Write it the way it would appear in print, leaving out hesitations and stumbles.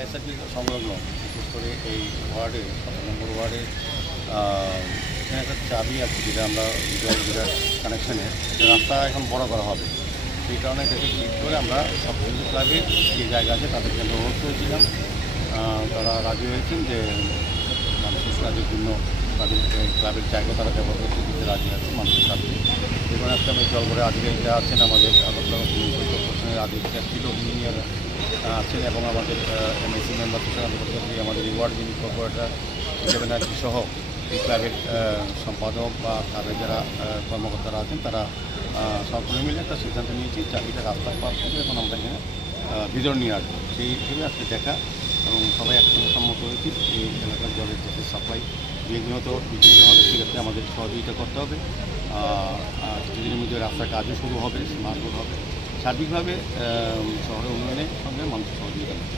Fire service সংলগ্ন, বিশেষ করে এই ওয়ার্ডে 7 নম্বর ওয়ার্ডে এখানে একটা চাবি আছে, যেটা আমরা কানেকশানে রাস্তা এখন বড় করা হবে। সেই কারণে এটাকে ক্লিক করে আমরা সব হিন্দু ক্লাবের যে জায়গা আছে তাদেরকে অনুরোধ করেছিলাম। তারা রাজি হয়েছেন যে মানুষের কাজের জন্য তাদের ক্লাবের জায়গা তারা ব্যবহার করতে দিতে রাজি আছে মানুষের সাথে। যেখানে আজকে আমি জল করে আধিকারিকরা আছেন, আমাদের আগরতলা কর্পোরেশনের আধিকারিকরা ছিল, ইঞ্জিনিয়ার আছেন এবং আমাদের এমএসি মেম্বার আমাদের ওয়ার্ড যিনি কর্পোরেটর ব্যানার্জি সহ এই ক্লাবের সম্পাদক বা ক্লাবের যারা কর্মকর্তারা আছেন তারা সকলে মিলে একটা সিদ্ধান্ত নিয়েছি চাবিটা রাস্তার পাশ থেকে এখন আমরা এখানে ভিতর নিয়ে আসবো। সেই হিসেবে আজকে দেখা এবং সবাই একসঙ্গে সম্মত হয়েছি এই এলাকার জলের যাতে সাপ্লাই বিঘ্নিত হবে, সেক্ষেত্রে আমাদের সহযোগিতা করতে হবে। কিছুদিনের মধ্যে রাস্তার কাজও শুরু হবে, স্মার্ট রোড হবে। সার্বিকভাবে শহরের উন্নয়নের সঙ্গে মানুষের সহযোগিতা করতে